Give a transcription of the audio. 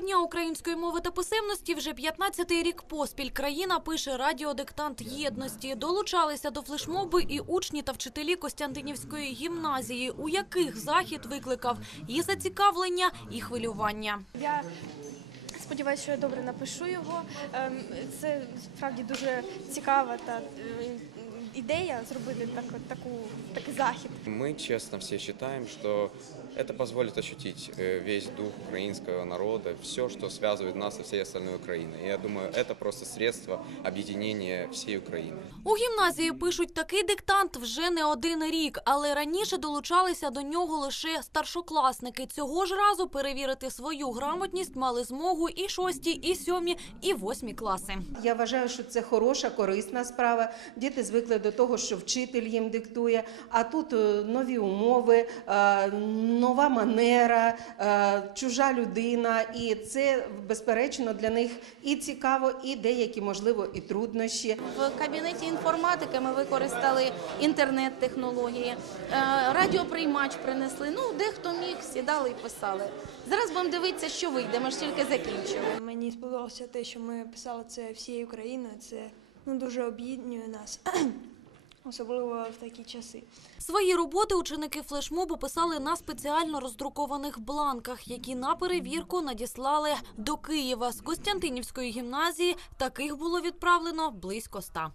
Дня української мови та писемності вже 15-й рік поспіль країна пише радіодиктант єдності. Долучалися до флешмоби і учні та вчителі Костянтинівської гімназії, у яких захід викликав і зацікавлення, і хвилювання. Я сподіваюся, що я добре напишу його. Ем, Це справді дуже цікава та е, ідея зробити так, таку, такий захід. Мы честно все считаем, что это позволит ощутить э, весь дух украинского народа, все, что связывает нас со всей остальной Украиной. И я думаю, это просто средство объединения всей Украины. У гімназії пишуть такий диктант вже не один рік, але раніше долучалися до нього лише старшокласники. Цього ж разу перевірити свою грамотність мали змогу і шості, і сьомі, і восьмі класи. Я вважаю, що це хороша, корисна справа. Діти звикли до того, що вчитель їм диктує, а тут е, нові умови, е, нова манера, е, чужа людина, і це безперечно для них і цікаво, і деякі, можливо, і труднощі. В кабінеті інформатики ми використали інтернет-технології, е, радіоприймач принесли. Ну, дехто міг, сідали і писали. Зараз будемо дивитися, що вийде. Ми ж тільки закінчили. Мені сподобалося те, що ми писали це всією Україною. Це ну, дуже об'єднує нас, особливо в такі часи. Свої роботи ученики флешмобу писали на спеціально роздрукованих бланках, які на перевірку надіслали до Києва з Костянтинівської гімназії. Таких було відправлено близько ста.